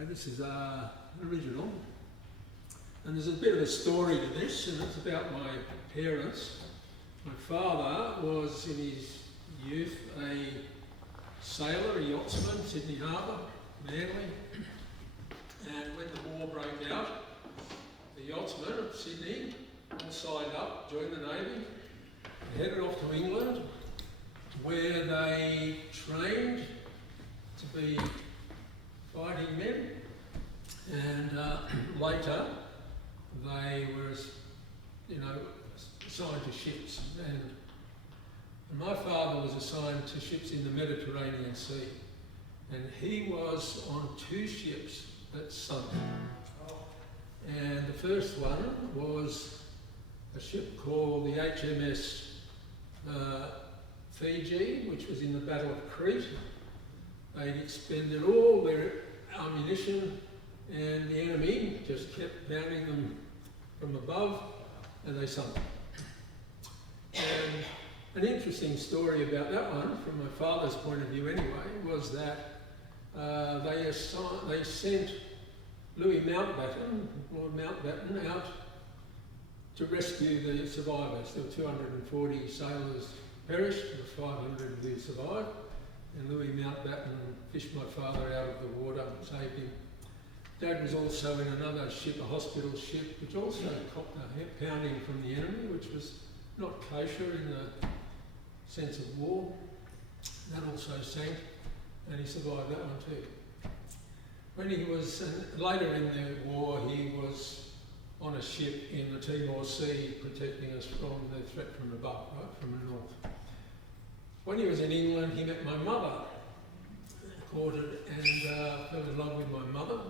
Okay, this is original. And there's a bit of a story to this, and it's about my parents. My father was, in his youth, a sailor, a yachtsman, Sydney Harbour, Manly. And when the war broke out, the yachtsmen of Sydney all signed up, joined the Navy, and headed off to England, where they trained to be fighting men. And later, they were, assigned to ships. And my father was assigned to ships in the Mediterranean Sea. And he was on 2 ships that sunk. And the first one was a ship called the HMS Fiji, which was in the Battle of Crete. They'd expended all their ammunition, and the enemy just kept pounding them from above, and they sunk. And an interesting story about that one, from my father's point of view anyway, was that they sent Lord Mountbatten out to rescue the survivors. There were 240 sailors perished, there were 500 who survived, and Louis Mountbatten fished my father out of the water and saved him. Dad was also in another ship, a hospital ship, which also copped a pounding from the enemy, which was not kosher in the sense of war. That also sank, and he survived that one too. When he was, later in the war, he was on a ship in the Timor Sea, protecting us from the threat from above, right, from the north. When he was in England, he met my mother, courted and fell in love with my mother,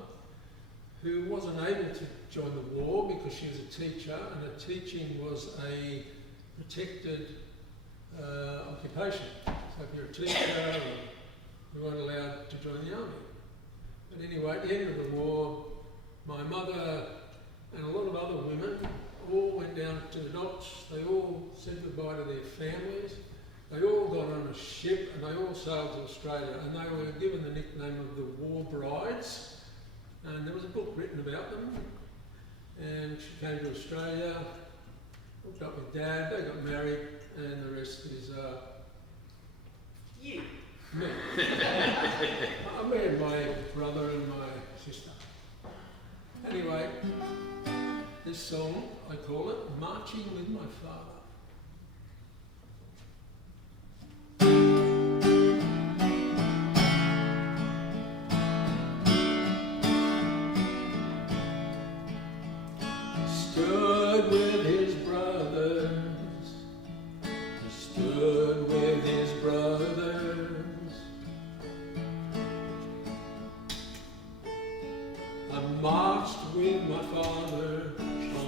who wasn't able to join the war because she was a teacher, and her teaching was a protected occupation. So if you're a teacher, you weren't allowed to join the army. But anyway, at the end of the war, my mother and a lot of other women all went down to the docks. They all said goodbye to their families. They all got on a ship and they all sailed to Australia, and they were given the nickname of the War Brides. And there was a book written about them. And she came to Australia, hooked up with Dad, they got married, and the rest is you. me. I married my brother and my sister. Anyway, this song, I call it Marching with My Father. Stood with his brothers, he stood with his brothers. I marched with my father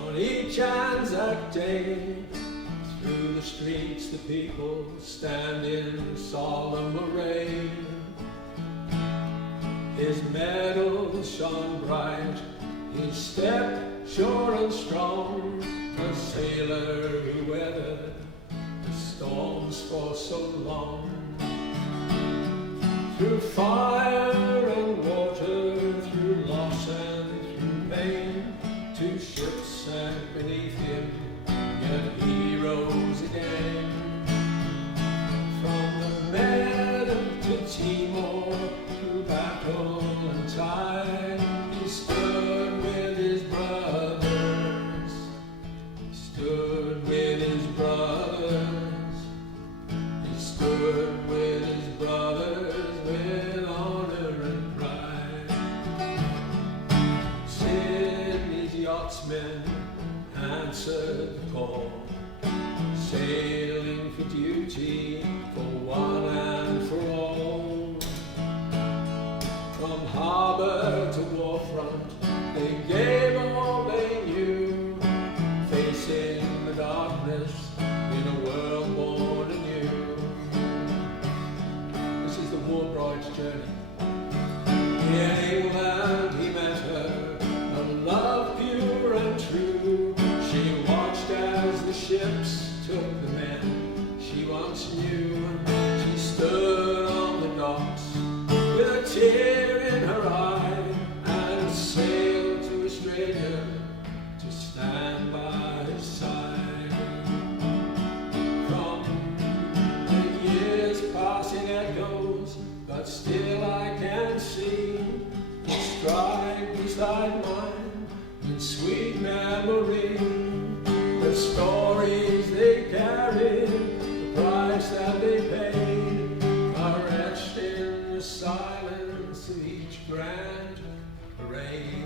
on each Anzac Day. Through the streets the people stand in solemn array. His medals shone bright, his step sure and strong, a sailor who weathered the storms for so long. Through fire and water, through loss and through pain, 2 ships sank beneath him, yet he rose again. From the Med to Timor, through battle and tide, he stood with his brothers, stood with his brothers, he stood with his brothers with honor and pride. Sydney's yachtsmen answered the call, sailing for duty for one and for all. From harbour to warfront, they gave all they knew, facing the darkness in a world born anew. This is the War Bride's journey. In England he met her, a love pure and true. She watched as the ships took the men she once knew. She beside mine in sweet memory. The stories they carried, the price that they paid, are etched in the silence of each grand parade.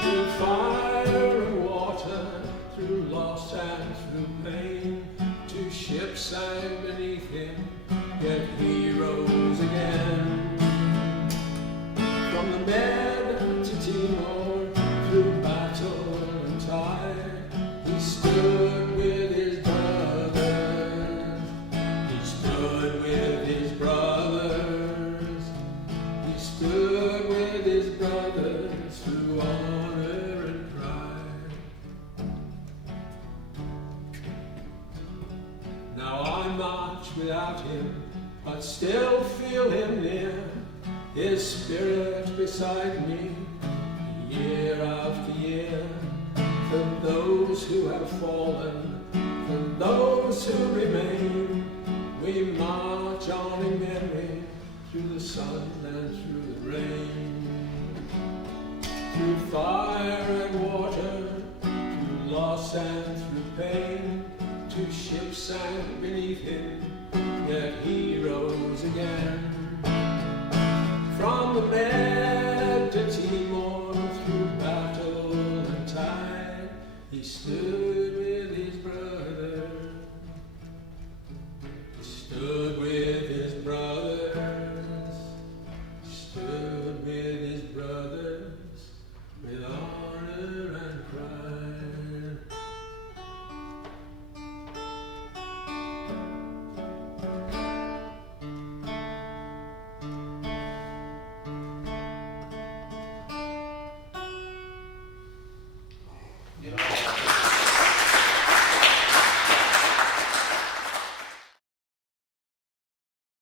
Through fire and water, through loss and through pain, 2 ships sank beneath him, yet he rose again. From the Med to Timor, through battle and tide, he stood with his brothers. He stood with his brothers. He stood with his brothers through honor and pride. Now I march without him, but still feel him near, his spirit beside me, year after year. For those who have fallen, for those who remain, we march on in memory through the sun and through the rain. Through fire and water, through loss and through pain, 2 ships sank beneath him, yet he rose again. From the Med to Timor, through battle and tide, he stood with his brother. He stood with his brothers. He stood with his brothers with honor and pride. Yeah.